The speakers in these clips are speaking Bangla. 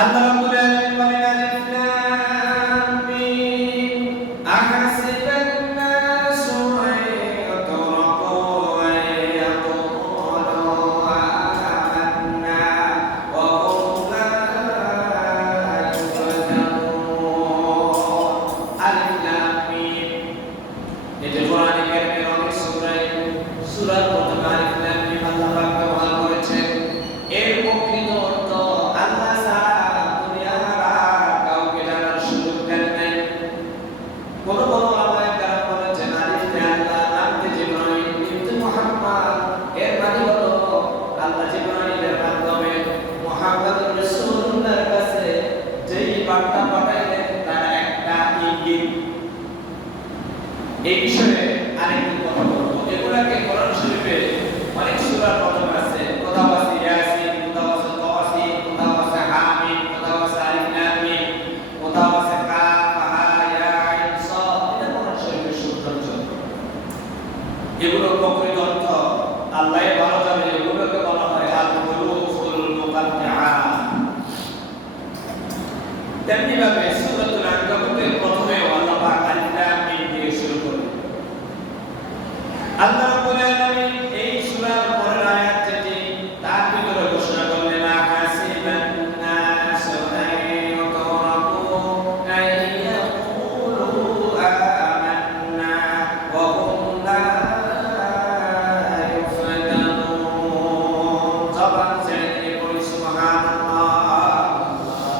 আল্লাহ রাব্বুল আলামিন বলেন আলিফ লাম মিম আহাসিবান নাসু আন ইউতরাকু আন ইয়াকুলু আমান্না ওয়া হুম লা ইউফতানুন। আলিফ লাম মিম এটা কোরআনে কারীমের অনেক সূরার প্রথম আলিফ লাম মিম আল্লাহ পাক ব্যবহার করেছেন। এর প্রকৃত অর্থ আল্লাহ ছাড়া দুনিয়ার আর কাউকে জানার সুযোগ দেন নাই। কোন কোন ওলামায়ে কেরাম বলেছেন আলিফে আল্লাহ নামতে জিবরাইল কিন্তু মুহাম্মদ এর মানে হলো আল্লাহ জিবরাইলের মাধ্যমে মুহাম্মদুর রাসূলুল্লাহর কাছে যেই বার্তা পাঠাইলেন তার একটা ইঙ্গিত। এই বিষয়ে আরেকটু কথা বলবো। এগুলাকে কোরআন শরীফে অনেক সূরার প্রথম আছে, কোথাও আছে ইয়াসিন, কোথাও আছে তাওয়াসিন, কোথাও আছে হামিম, কোথাও আছে আলিফ লাম মিম, কোথাও আছে কাফ হা ইয়া আইন সাদ। এটা কোরআন শরীফের সূত্রাংশ। এগুলো প্রকৃত অর্থ আল্লাহই ভালো জানে। এগুলোকে বলা হয় আল হুরুফুল মুকাত্তাআ। তেমনি ভাবে সূরাতুল আনকাবুতের প্রথমে আল্লাহ পাক আলিফ লাম মিম দিয়ে শুরু করেন। আল্লাহ রাব্বুল আলামিন এই সূরার পরের আয়াত যেটি তার ভিতরে ঘোষণা করলেন আহাসিবান নাসু আন ইউতরাকু আন ইয়াকুলু আমান্না ওয়া হুম লা ইউফতানুন। জবান ছেড়ে দিয়ে বলি সুবহানাল্লাহ।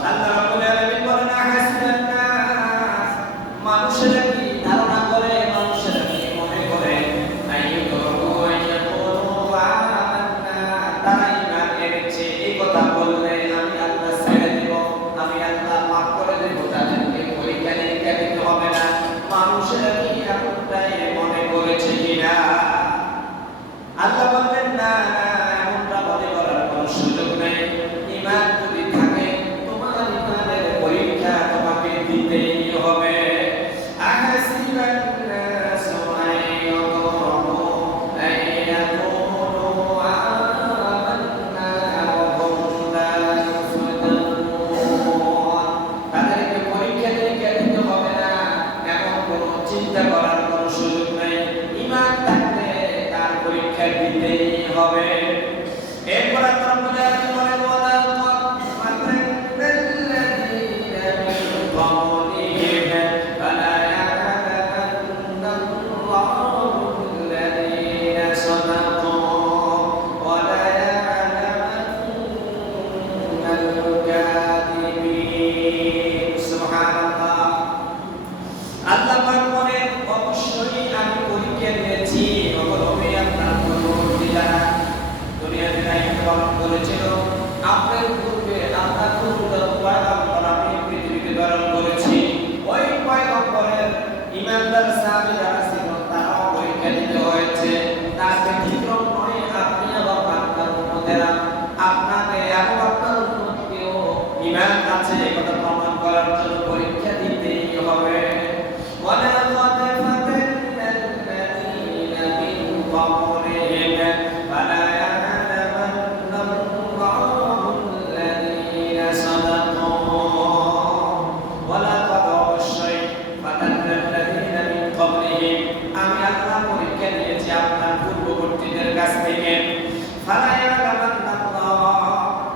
আল্লাহ রাব্বুল আলামিন বলেন আহাসিবান নাস, মানুষেরা কি ধারণা করে, মানুষেরা কি মনে করে তারা ঈমান এনেছে এই কথা বললে আমি আল্লাহ ছেড়ে দিব, আমি আল্লাহ মাফ করে দেব, তাদেরকে পরীক্ষা নিরীক্ষা দিতে হবে না। মানুষেরা কি এমনটাই মনে করেছে কিনা? আল্লাহ বললেন না না, এমনটা মনে করার কোনো সুযোগ নেই। ঈমান যদি থাকে তোমার ঈমানের পরীক্ষা তোমাকে দিতেই হবে। আহাসিবান নাসু আন ইউতরাকু আন ইয়াকুলু আমান্না ওয়া হুম লা ইউফতানুন। তাদেরকে পরীক্ষা নিরীক্ষা দিতে হবে না, এমন কোনো চিন্তা করার কোনো সুযোগ নেই। ঈমান থাকলে তার পরীক্ষা দিতেই হবে। এরপর আল্লাহ রাব্বুল আলামিন বলেন ওয়ালা ফাতান্নাল্লাযীনা মিন ক্বাবলিহিম ফালা ইয়া'লামান্নাল্লাহুল্লাযীনা সাদাকু ওয়া লা ইয়া'লামান্নাল কাযিবিন। সুবহানাল্লাহ। আল্লাহ পাক বলেন অবশ্যই আমি পরীক্ষা নিয়েছি অবলম্বনে আপনার পূর্ববর্তীরা দুনিয়াতে দায়িত্ব পালন করেছিল। আপনার পূর্বে আল্লাহ পয়গম্বর আমি পৃথিবীতে প্রেরণ করেছি। ওই পয়গম্বরের ঈমানদার সাহাবী যারা ছিল তারাও পরীক্ষা দিতে হয়েছে। তার ব্যতিক্রম নয় আপনি এবং আপনার উম্মতেরা। আপনাকে এবং আপনার উম্মতকেও ঈমান আছে এই কথা প্রমাণ করার জন্য পরীক্ষা দিতেই হবে। وَلَقَدْ فَتَنَّا الَّذِينَ مِن قَبْلِهِمْ فَلَيَعْلَمَنَّ اللَّهُ الَّذِينَ صَدَقُوا وَلَقَدْ অবশ্যই فَتَنَّا الَّذِينَ مِن قَبْلِهِمْ আমি আল্লাহ পরীক্ষা নিয়েছি আপনার পূর্ববর্তীদের কাছ থেকে। فَلَيَعْلَمَنَّ اللَّهُ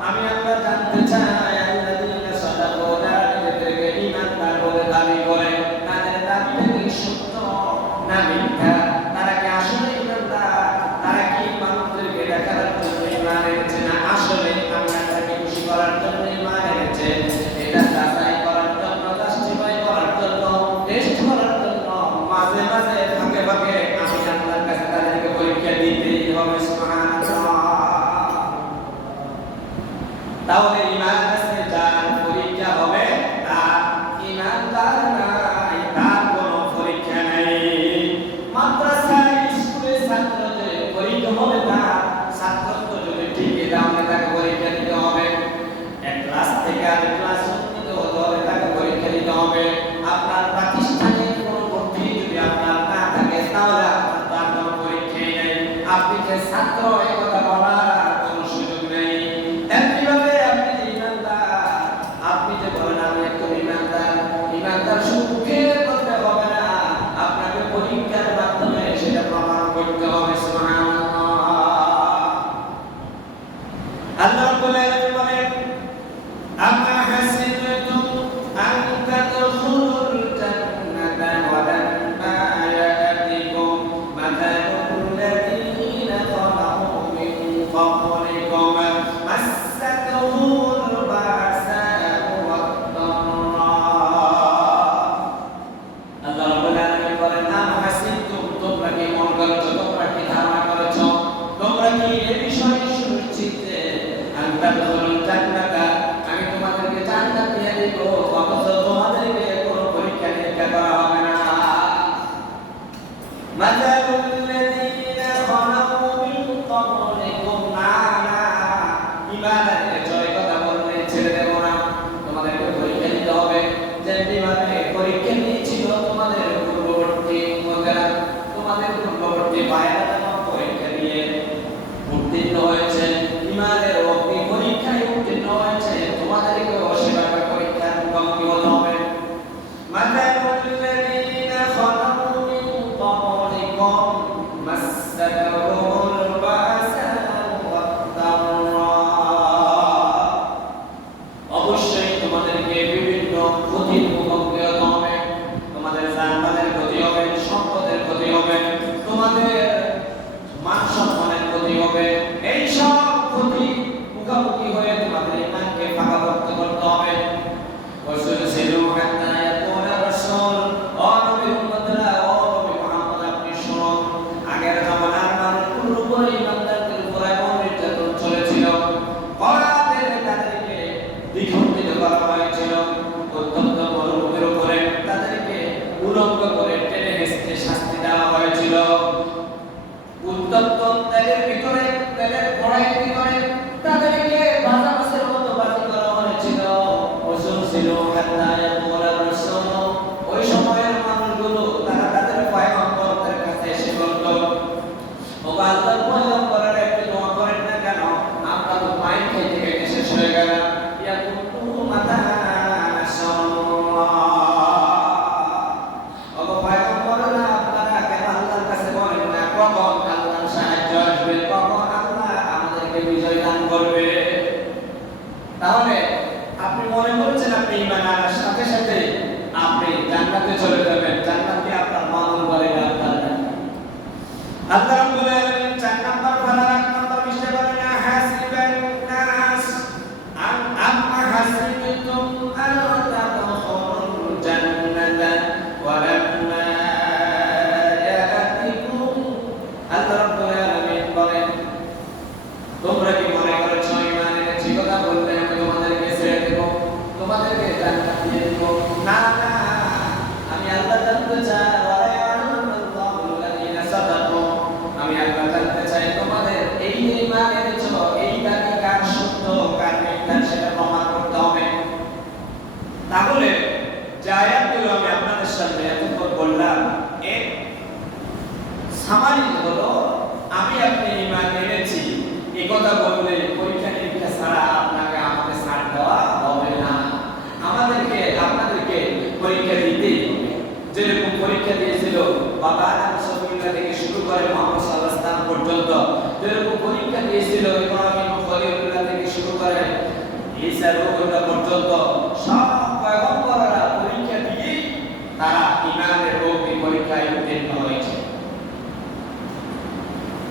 আমি আল্লাহ জানতে চাই আল্লাযীনা সাদাকু যারা নিজেদেরকে ঈমানদার বলে দাবি করে তাদের দাবিটা কি সত্য না মিথ্যা, তারা কি আসলে ঈমানদার, তারা কি মানুষদেরকে দেখানোর জন্য ঈমান এনেছে না আসলে আল্লাহকে খুশি করার জন্য ঈমান এনেছে। এটা যাচাই করার জন্য, জাস্টিফাই করার জন্য, টেস্ট করার জন্য মাঝে মাঝে ভাগে ভাগে আমি আল্লাহর কাছে তাদেরকে পরীক্ষা দিতেই হবে। সুবহানাল্লাহ। তাহলে ঈমান আছে যার পরীক্ষা হবে, তার ঈমানদার নাই তার কোনো পরীক্ষা নেই। মাদ্রাসায় স্কুলে ছাত্রদের পরীক্ষা হবে না, ছাত্রত্ব যদি টিকে তাহলে তাকে পরীক্ষা দিতে হবে। এক ক্লাস থেকে আরেক ক্লাস উন্নীত হতে হলে তাকে পরীক্ষা দিতে হবে। আপনার প্রাতিষ্ঠানিক কোনো ভর্তি যদি আপনার না থাকে তাহলে আপনার তার কোনো পরীক্ষাই নেই। আপনি যে ছাত্র এই কথা বলার কোনো সুযোগ নেই। এমনিভাবে আপনি ঈমানদার তাদখুলুল জান্নাতা, আমি তোমাদেরকে জান্নাত দিয়ে দেব, অথচ তোমাদেরকে কোনো পরীক্ষা নিরীক্ষা করা হবে না। মাযালুল্লাযীনা খালাউ মিন ক্বাবলিকুম নারা, ইমানের জয় কথা বললে ছেড়ে দেব না, তোমাদেরকে পরীক্ষা দিতে হবে। যেমনি ভাবে পরীক্ষা নিয়েছিল তোমাদের পূর্ববর্তী উম্মতেরা, তোমাদের পূর্ববর্তী ভাইয়েরা যেমন পরীক্ষা দিয়ে উত্তীর্ণ হয়েছে, ইমানের অগ্নি পরীক্ষায় উত্তীর্ণ হয়েছে, তোমাদেরকেও সেভাবে পরীক্ষার মুখোমুখি হতে হবে। মাযালুল্লাযীনা খালাউ মিন ক্বাবলিকুম মাসসাতুহুমুল বা'সাউ ওয়াদ-দাররা, অবশ্যই তোমাদেরকে বিভিন্ন ক্ষতির মুখোমুখি হতে হবে। তোমাদের জানমালের ক্ষতি হবে, সম্পদের ক্ষতি হবে, তোমাদের মান সম্মানের ক্ষতি হবে। এই সব ক্ষতি মুখোমুখি হয়ে তোমাদের ইমানকে পাকাপোক্ত করতে হবে। ওয়াসুলসিলু হাত্তা ইয়াকুনা রাসূল, ও নবী উম্মতরা, ও নবী মুহাম্মদ, আপনি শুনুন, আগের জামানার মানুষগুলোর উপর ইমানদারদের উপর এমন নির্যাতন চলেছিল, তাদেরকে দ্বিখণ্ডিত করা হয়েছিল, অত্যন্ত মরুভূমির উপরে তাদেরকে উলঙ্গ করে টেনে হেঁচড়ে শাস্তি দেওয়া হয়েছিল, উত্তপ্ত তেলের ভিতরে, তেলের কড়াইয়ের ভিতরে তাদেরকে ভাজা মাছের মতো ভাজি করা হয়েছিল। ওয়াসুলসিলু হাত্তা ইয়াকুনা রাসূল, ওই সময়ের মানুষগুলো তারা তাদের পয়গম্বরদের কাছে এসে বলত, ও আল্লাহর পয়গম্বরের একটু দোয়া করেন না কেন, আমরা তো পানি খেতে খেতে শেষ হয়ে গেলাম। ইয়া কুনতু মাতা নাসাল্লাহ, ও পয়গম্বররা, আপনারা কেন আল্লাহর কাছে বলেন না কখন আল্লাহর সাহায্য আসবে, কখন আল্লাহ আমাদেরকে বিজয় দান করবে? তাহলে আপনি মনে করছেন আপনি ঈমান আনার সাথে সাথে আপনি জান্নাতে চলে যাবেন, জান্নাতে আপনার মামুল বলে আপনার না। আল্লাহ রাব্বুল আলামিন 4 নাম্বার পারার 8 নাম্বার পৃষ্ঠায় বলেন, হাসিবান নাস আম্মা হাসিবতুম আন তাদখুলুল জান্নাতা ওয়া লাম্মা ইয়াতিকুম, আল্লাহ রাব্বুল আলামিন বলেন, তোমরা কি মনে করেছো ঈমান এনেছি কথা বললে আমি তোমাদেরকে ছেড়ে দেব, তোমাদেরকে জান্নাত দিয়ে দেব? না না, আমি আল্লাহ জানতে চাই, ওয়া ইয়ালামুল্লাহুল্লাযীনা সাদাকু, আমি আল্লাহ জানতে চাই তোমাদের এই যে ঈমান এনেছো, এই দাবি কার সত্য কার মিথ্যা সেটা প্রমাণ করতে হবে। তাহলে যে আয়াতগুলো আমি আপনাদের সামনে এতক্ষণ বললাম, এক সামারি হলো আমি আপনি ঈমান এনেছি এই কথা বললে পরীক্ষা নিরীক্ষা ছাড়া আপনাকে আমাকে ছাড় দেওয়া হবে না, আমাদেরকে আপনাদেরকে পরীক্ষা দিতেই হবে। যেরকম পরীক্ষা দিয়েছিল বাবা আদম সফিউল্লাহ থেকে শুরু করে মুহাম্মদ সাল্লাল্লাহু আলাইহি ওয়াসাল্লাম পর্যন্ত, যেরকম পরীক্ষা দিয়েছিল ইব্রাহিম খলিলুল্লাহ থেকে শুরু করে ঈসা রূহুল্লাহ পর্যন্ত, সব পয়গম্বররা পরীক্ষা দিয়ে তারা ঈমানের অগ্নি পরীক্ষায় উত্তীর্ণ হয়েছে।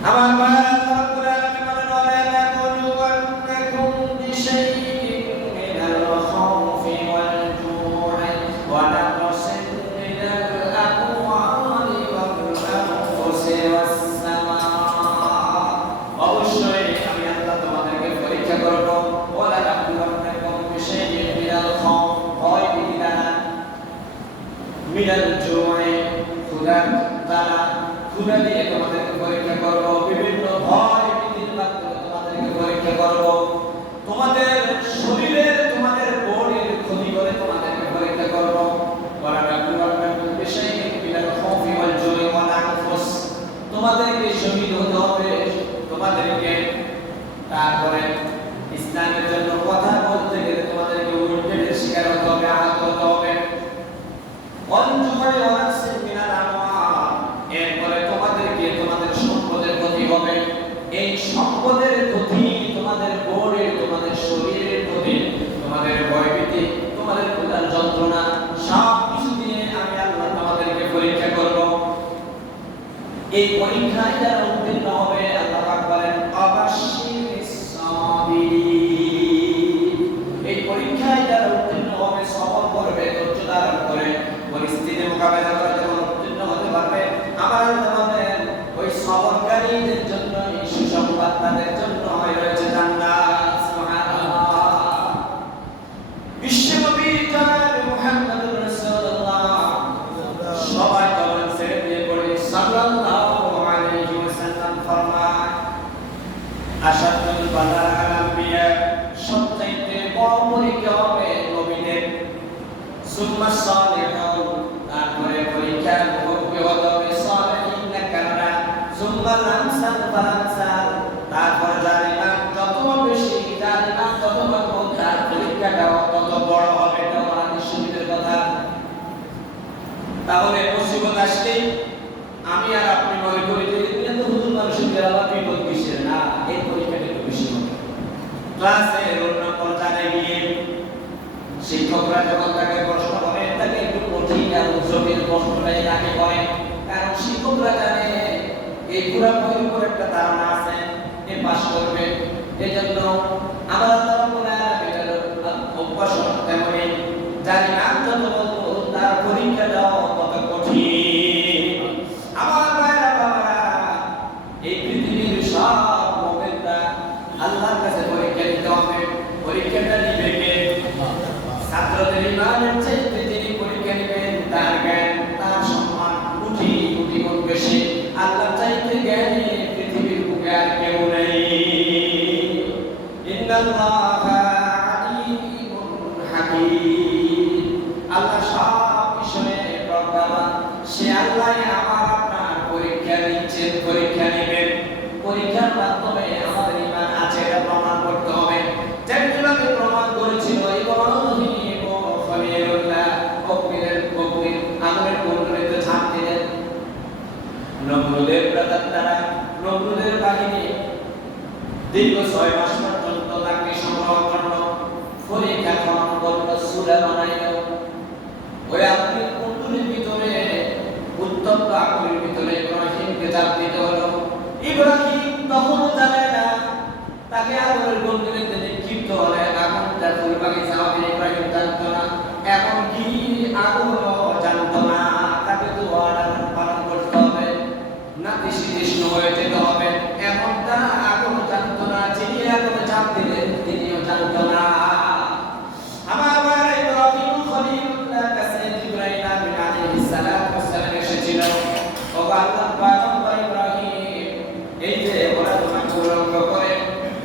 আমার ভাই, আল্লাহ রাব্বুল আলামিন বলেন, ওয়ালা নাকুলুন্নাকুম বিশাইইন মিনাল খাউফি ওয়াল জু'i ওয়া নাকসিন মিনাল আমওয়ালি ওয়াল আনফুসি ওয়াস সামারাত, অবশ্যই আমি আল্লাহ তোমাদেরকে পরীক্ষা করব। ওয়ালা নাকুলুন্নাকুম বিশাইইন মিনাল খাউফ, ভয় ভীতি দ্বারা, মিনাল জু'i, ক্ষুধা দ্বারা, ক্ষুধা দিয়ে তোমাদেরকে পরীক্ষা করব, বিভিন্ন ভয় ভীতির মাধ্যমে তোমাদেরকে পরীক্ষা করব, তোমাদের শরীরের তোমাদের বডির ক্ষতি করে তোমাদেরকে পরীক্ষা করব। তোমাদেরকে শহীদ হতে হবে, তোমাদেরকে তারপরে ইসলামের জন্য কথা বলতে গেলে তোমাদেরকে উল্টের শিকার হতে হবে, আহত হতে হবে। এরপরে তোমাদেরকে তোমাদের সম্পদের ক্ষতি হবে, এই সম্পদের ক্ষতি, তোমাদের বোর্ডের, তোমাদের শরীরের ক্ষতি, তোমাদের ভয়ভীতি, তোমাদের ক্ষুধার যন্ত্রণা, সব কিছু দিয়ে আমি আল্লাহ তোমাদেরকে পরীক্ষা করব। এই পরীক্ষায় যারা উত্তীর্ণ হবে, আল্লাহ পাক বলেন, আবাশশিরিস সাবিরিন, এই পরীক্ষায় যারা উত্তীর্ণ হবে, সফল করবে, ধৈর্য ধারণ করে পরিস্থিতি মোকাবেলা করে যখন উত্তীর্ণ হতে পারবে, আমার আল্লাহ বলেন ওই সবরকারীদের জন্য এই সুসংবাদ, তাদের জন্য রয়েছে জান্নাত। সুবহানাল্লাহ। আশাদুল বালার আম্বিয়া সবচাইতে বড় পরীক্ষা হবে নবীদের সুম্মা সালিহুন তারপরে পরীক্ষা মুখে হবে সালিহিন কারণা সুম্মা লামসাল ফালামসাল তারপরে জালিমান যত বেশি জালিমান তত তার পরীক্ষাটাও তত বড় হবে এটা আমাদের সুবিধার কথা। তাহলে মুসিবত আসলেই আমি আর আপনি মনে করি যে এত হুজুর মানুষের দেওয়া বিপদ কিসের না, এই পরীক্ষাটা একটু বেশি হবে। ক্লাসে রোল নম্বর জানায় গিয়ে শিক্ষকরা যখন তাকে প্রশ্ন করেন তাকে একটু কঠিন আর জটিল প্রশ্নটাই তাকে করেন, কারণ শিক্ষকরা জানে এই পুরা বইয়ের উপর একটা ধারণা আছে এ পাস করবে। এই জন্য আমরা অভ্যাস তেমনই জানি না যত বলবো তার পরীক্ষাটাও তত কঠিন। আমার ভাইরা বাবারা, এই পৃথিবীর সব মুমিনরা আল্লাহর কাছে পরীক্ষা দিতে হবে। পরীক্ষাটা নিবে কে? ছাত্রদের ইমানের চাইতে যিনি পরীক্ষা নেবেন তার জ্ঞান তার সম্মান কোটি কোটি গুণ বেশি। আল্লাহর চাইতে জ্ঞানী পৃথিবীর বুকে আর কেউ নেই। ইন্নাল্লাহা আলিমুন হাকীম, আল্লাহ সব বিষয়ে প্রজ্ঞাবান। সে আল্লাহ আমার আপনার পরীক্ষা নিচ্ছেন, পরীক্ষা নেবেন। পরীক্ষার মাধ্যমে আমাদের ঈমান আছে এটা প্রমাণ করতে হবে। যেভাবে প্রমাণ করেছিল ইব্রাহিম ও খলিলুল্লাহ অগ্নির আগুনের কুণ্ডলীতে ঝাঁপ দিলেন। নমরুদের প্রেতাত্মারা নমরুদের বাহিনী দীর্ঘ 6 মাস পর্যন্ত তাকে সংগ্রহ করলো, পরীক্ষা খনন করলো, সূরা বানাইলো। ওই আগুনের কুণ্ডলীর ভিতরে উত্তপ্ত আগুনের ভিতরে ইব্রাহিমকে চাপ দিতে হলো। ইব্রাহিম তখন জানে না তাকে আগুনের কুণ্ডলীতে নিক্ষিপ্ত হলে আগুনটা ফুল বাগিচা হবে। ইব্রাহিম জানতো না, এখন কি আগুনও জানতো না। তাকে তো অর্ডার পালন করতে হবে, নাতিশীতোষ্ণ হয়ে যেতে হবে। এখন তারা আগুনও জানতো না, যিনি আগুনে চাপ দিলেন তিনিও জানতো না। আমার ভাই ইব্রাহিম খলিলুল্লাহ কাছে জিবরাইল আলাইহিস সালাম এসেছিল। ও আল্লাহ পয়গম্বর ইব্রাহিম, এই যে ওরা তোমাকে উলঙ্গ করে,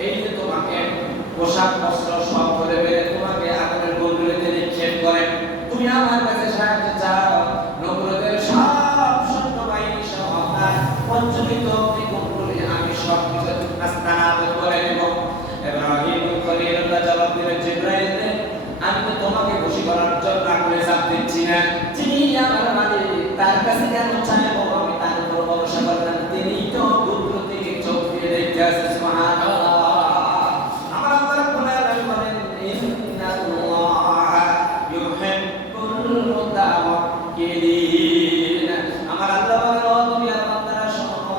এই যে তোমাকে পোশাক বস্ত্র সব করে বেড়ে তোমাকে আগুনের কুণ্ডলীতে নিক্ষেপ করে, তুমি আমার কাছে সাহায্য চাও। নমরুদের সব সৈন্যবাহিনী সহ আপনার পঞ্চমিত অগ্নিকুণ্ডলী আমি সব কিছু নাস্তানাবুদ করে দেব। ইব্রাহিম খলিলুল্লাহ জবাব দিলেন, জিবরাইল আমি তো তোমাকে খুশি করার জন্য আগুনে চাপ দিচ্ছি না, যিনি আমার মালিক তার কাছে কেন চাইবো? আমি তার উপর ভরসা করলাম, তিনি তো দূর থেকে চোখ দিয়ে দেখতে আছে। সুবহানাল্লাহ। আমার আল্লাহ কোরআনে বলেন, ইন্নাল্লাহা ইউহিব্বুল মুতাওয়াক্কিলিন। আমার আল্লাহ বলেন, ও দুনিয়ার বান্দারা শোনো,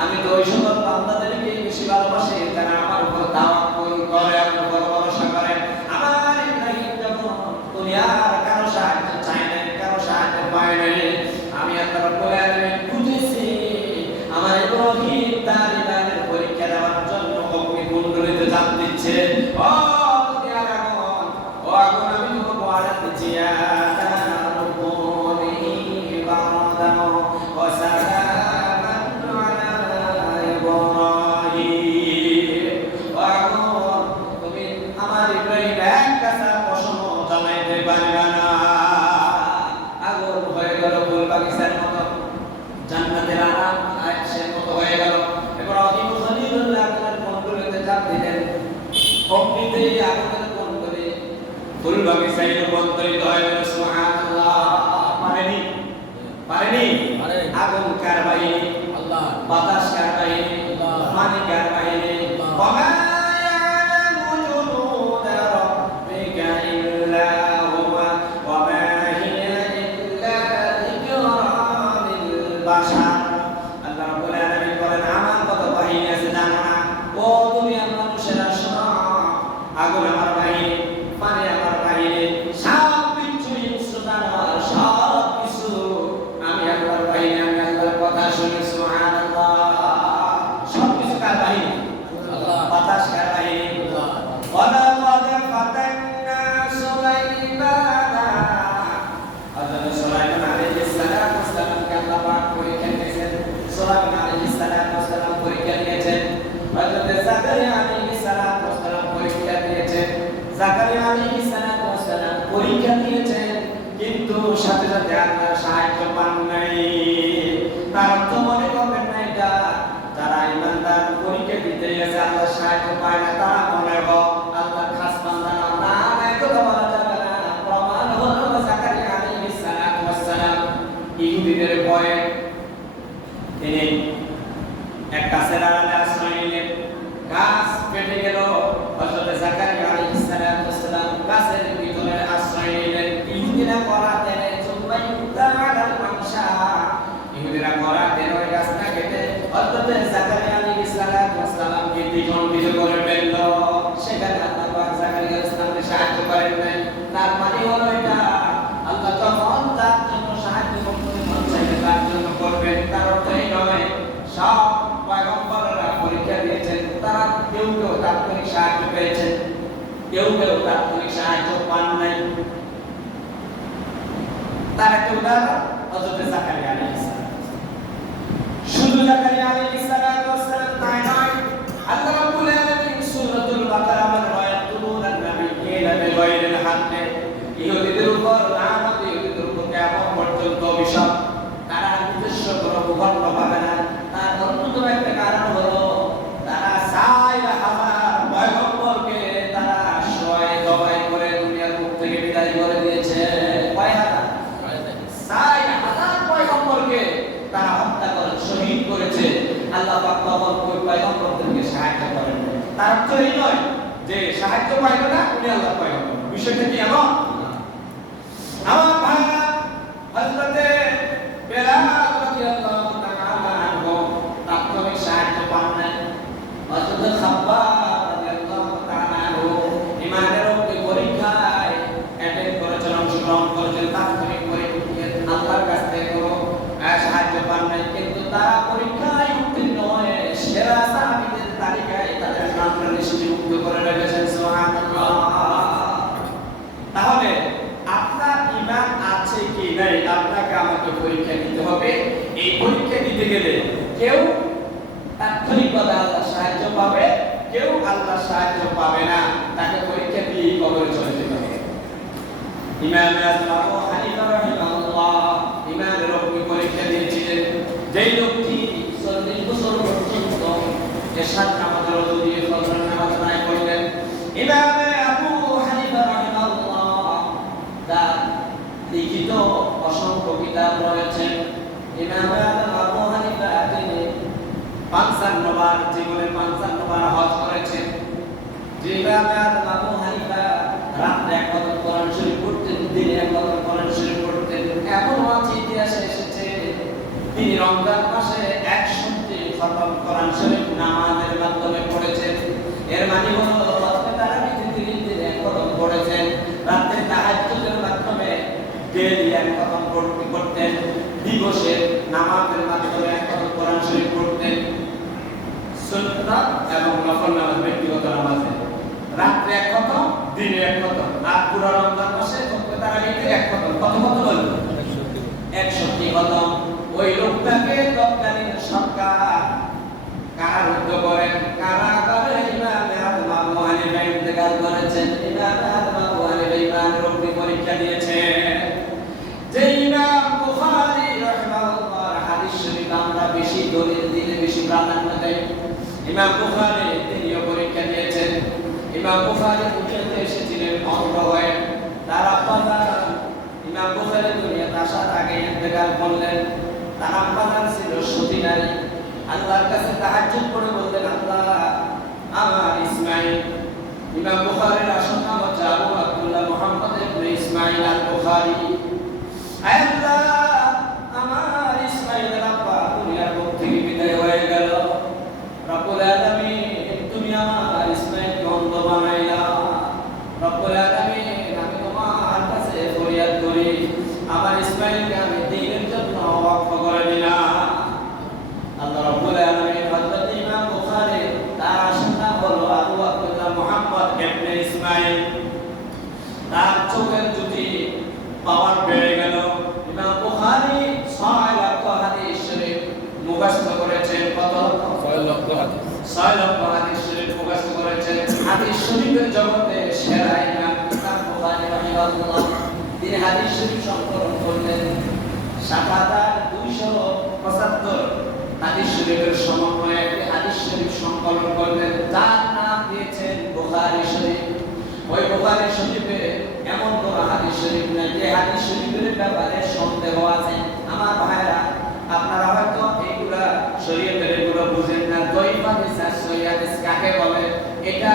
আমি তো ওই সকল বান্দাদেরকে বেশি ভালোবাসি যারা আমার উপর তাওয়াক্কুল করে, আমার উপর ভরসা করে। আমার ইব্রাহিম যখন দুনিয়ার কারো সাহায্য চায় না, কারো সাহায্য পায় না, আমি আল্লাহ রাব্বুল আলামিন বুঝেছি আমার ইব্রাহিম তার ইমানের পরীক্ষা দেওয়ার জন্য অগ্নিকুণ্ডলীতে ঝাঁপ দিচ্ছে। ও দুনিয়ার আগুন, ও আগুন, আমি তোমাকে অর্ডার দিচ্ছি, জান্নাতের আরাম আয়েশের মতো হয়ে গেল। ইব্রাহিম খলিলুল্লাহ আগুনের কুণ্ডলীতে ঝাঁপ দিলেন। অগ্নিতে আগুনের কুণ্ডলী ফুল বাগিচায় রূপান্তরিত হয়ে গেল। সুবহানাল্লাহ। পারেনি? আগুন কার বাহিনী? আল্লাহ। বাতাস কার বাহিনী? আল্লাহ। পানি কার বাহিনী? ওয়া আল্লাহ রাব্বুল আলামিন বলেন, আমার কত বাহিনী আছে জানো না? ও দুনিয়ার মানুষেরা শোনো, আগুন আমার বাহিনী, পানি আমার বাহিনী, সব কিছু জানোয়ার সব কিছু আমি আল্লাহর বাহিনী, আমি আল্লাহর কথা শুনি। সুবহানাল্লাহ। সব কিছু কার বাহিনী? আল্লাহ। বাতাস কার বাহিনী? আল্লাহ। ওয়ালাকাদ ফাতান্না সুলাইমানা, হযরত সুলাইমান আলাইহিস সালাম আল্লাহ পাক পরীক্ষা নিয়েছেন। সুলাইমান আলাইহিস সালাম পরীক্ষা নিয়েছেন। হযরত জাকারিয়া আলাইহিস সালাতু ওয়াস সালাম পরীক্ষা দিয়েছেন, জাকারিয়া আলাইহিস সালাতু ওয়াস সালাম পরীক্ষা দিয়েছেন, কিন্তু সাথে সাথে আল্লাহর সাহায্য পান নাই। তারা তো মনে করবেন না এটা যারা ইমানদার পরীক্ষা দিতে গেছে আল্লাহর সাহায্য পায় না, তারা মনে হয় আল্লাহর খাস বান্দা না। না, এটা তো বলা যাবে না। প্রমাণ হলো জাকারিয়া আলাইহিস সালাতু ওয়াস সালাম ইহুদিদের ভয়ে তিনি এক গাছের আড়ালে আশ্রয় নিলেন। গাছ কেটে গেল, হযরত জাকারিয়া আলাইহিস সালাতু ওয়াস সালাম গাছের ভিতরে আশ্রয় নিলেন। ইহুদিরা করাতে চুম্বাই উদারাল মানসা, ইহুদিরা করাতে ওই গাছটা কেটে হযরত জাকারিয়া আলাইহিস সালাতু ওয়াস সালামকে দ্বিখণ্ডিত করে ফেলল। সেখানে আল্লাহ পাক জাকারিয়া আলাইহিস সালামকে সাহায্য করেন নাই। তার মানে হলো এটা আল্লাহ যখন তার জন্য সাহায্য করতে মন চাইবে তার জন্য করবেন, তার অর্থ এই নয় সব পয়গম্বররা পরীক্ষা দিয়েছেন, তারা কেউ কেউ তাৎক্ষণিক সাহায্য পেয়েছেন, কেউ কেউ তাৎক্ষণিক সাহায্য পান নাই। তার একটা উদাহরণ হযরত জাকারিয়া আলাইহিস সালাম। শুধু জাকারিয়া আলাইহিস সালাম তাই নয়, আল্লাহ রাব্বুল আলামিন সূরাতুল বাকারা এর আয়াত তুলুনান নাবিয়্যিনা বিগাইরিল হাক্ক, ইহুদিদের উপর লানত, ইহুদিদের উপর কিয়ামত পর্যন্ত অভিশাপ। তারা নিজস্ব কোনো ভূখণ্ড পাবে না। তার অন্যতম একটা কারণ হলো তারা সাইরা হাজার পয়গম্বরকে তারা শয়ে জবাই করে দুনিয়ার মুখ থেকে বিদায় করে দিয়েছে। কয় হাজার? সাইরা হাজার পয়গম্বরকে তারা হত্যা করে শহীদ করেছে। আল্লাহ পাক তখন ওই পয়গম্বরদেরকে সাহায্য করেন। তার অর্থ এই নয় যে সাহায্য পাইল না উনি আল্লাহ পয়গম্বর। বিষয়টা কি এমন? আমার ভাইরা, হযরতে বেলাল রাদিয়াল্লাহু তাআলা আনহু তাৎক্ষণিক সাহায্য পান নাই। হযরত খাব্বাব রাদিয়াল্লাহু তাআলা আনহু ঈমানের উপর পরীক্ষায় অ্যাটেন্ড করেছেন, অংশগ্রহণ করেছেন, তাৎক্ষণিক পরীক্ষায় আল্লাহর কাছ থেকে কোনো সাহায্য পান নাই। কিন্তু তারা পরীক্ষায় উত্তীর্ণ হয়ে সেরা সাহাবীদের তালিকায় তাদের নামটা নিশ্চিত করে রেখেছেন। সুবহানাল্লাহ। তাহলে আপনার ঈমান আছে কি নাই আপনাকে আমাকে পরীক্ষা দিতে হবে। এই পরীক্ষা দিতে গেলে কেউ তাৎক্ষণিকভাবে আল্লাহর সাহায্য পাবে, কেউ আল্লাহর সাহায্য পাবে না। তাকে পরীক্ষা দিয়ে কবরে চলে যেতে হবে। ইমাম আবু হানিফা রাহিমাহুল্লাহ ঈমানের উপর পরীক্ষা দিয়েছিলেন। যেই লোকটি 40 বছর পর্যন্ত এশার নামাজের ওযু দিয়ে ফজরের নামাজ আদায় করলেন, ইমাম আবু হানিফা রাহিমাহুল্লাহ তার লিখিত অসংখ্য কিতাব রয়েছে। ইমাম আবু হানিফা তিনি 55 বার জীবনে 55 বার হজ করেছেন। যে ইমাম আবু হানিফা রাতে এক খতম কোরআন শরীফ পড়তেন, দিনে এক খতম কোরআন শরীফ পড়তেন। এমনও আছে ইতিহাসে এসেছে তিনি রমজান মাসে 100টি খতম কোরআন শরীফ নামাজের মাধ্যমে পড়েছেন। এর মানে হলো রাতে তারাবিতে তিনি দিনে এক খতম পড়েছেন, রাতে তাহাজ্জুদের মাধ্যমে ডেইলি এক খতম করতেন, দিবসে নামাজের মাধ্যমে এক খতম কোরআন শরীফ পড়তেন। সুন্নাত এবং নফল নামাজ, ব্যক্তিগত নামাজে রাতে এক খতম, দিনে এক খতম, আর পুরো রমজান মাসে তারাবিতে এক খতম। কত খতম হলো? 100টি খতম। ওই লোকটাকে তৎকালীন সরকার কারারুদ্ধ করেন। কারাগারে ইমাম আবু হানিফা ইন্তেকাল করেছেন। ইমাম আবু হানিফা ঈমানের উপর পরীক্ষা দিয়েছেন। যে ইমাম বুখারী রাহিমাহুল্লাহ হাদিস শরীফ আমরা বেশি দলিল দিলে বেশি প্রাধান্য দেই, ইমাম বুখারী তিনিও পরীক্ষা দিয়েছেন। ইমাম বুখারী দুনিয়াতে এসেছিলেন অন্ধ হয়ে। তার আব্বা ইমাম বুখারী দুনিয়াতে আসার আগে ইন্তেকাল করলেন। তার আব্বা ছিল সতী নারী। আল্লাহর কাছে তাহাজ্জুদ করে বললেন, আল্লাহ আমার ইসমাঈল, ইমাম বুখারীর আসল নাম হচ্ছে আবু আব্দুল্লাহ মুহাম্মদ ইবনে ইসমাঈল আল বুখারী। আল্লাহ আমার ইসমাঈলের আব্বা দুনিয়ার মুখ থেকে বিদায় হয়ে গেল। রব্বুল আলামিন তুমি আমার ইসমাঈলকে অন্ধ বানাইলা। রব্বুল আলামিন আমি তোমার কাছে ফরিয়াদ করি, আমার ইসমাঈলকে আমি দ্বীনের জন্য ওয়াকফ করে দিলাম। আল্লাহ রাব্বুল আলামিন হযরত ইমাম বুখারী তার আসল নাম হলো আবু আব্দুল্লাহ মুহাম্মদ ইবনে ইসমাঈল। তার চোখের জ্যোতি পাওয়ার বেড়ে গেল। ইমাম বুখারী 6 লক্ষ হাদিস শরীফ মুখস্থ করেছেন। কত? 6 লক্ষ হাদিস। 6 লক্ষ হাদিস শরীফ প্রকাশ করেছেন হাদিস শরীফের জগতে সেরা ইমাম ইমাম বুখারী রাহিমাহুল্লাহ। তিনি হাদিস শরীফ সংকলন করলেন ৭,২৭৫ হাদিস শরীফের সমন্বয়ে একটি হাদিস শরীফ সংকলন করলেন, যার নাম দিয়েছেন বুখারী শরীফ। ওই বুখারী শরীফে এমন কোন হাদিস শরীফ নাই যে হাদিস শরীফের ব্যাপারে সন্দেহ আছে। আমার ভাইরা, আপনারা হয়তো এইগুলা শরীয়তের এগুলো বুঝেন না। দইফ হাদিস আর সহিহ হাদিস কাকে বলে এটা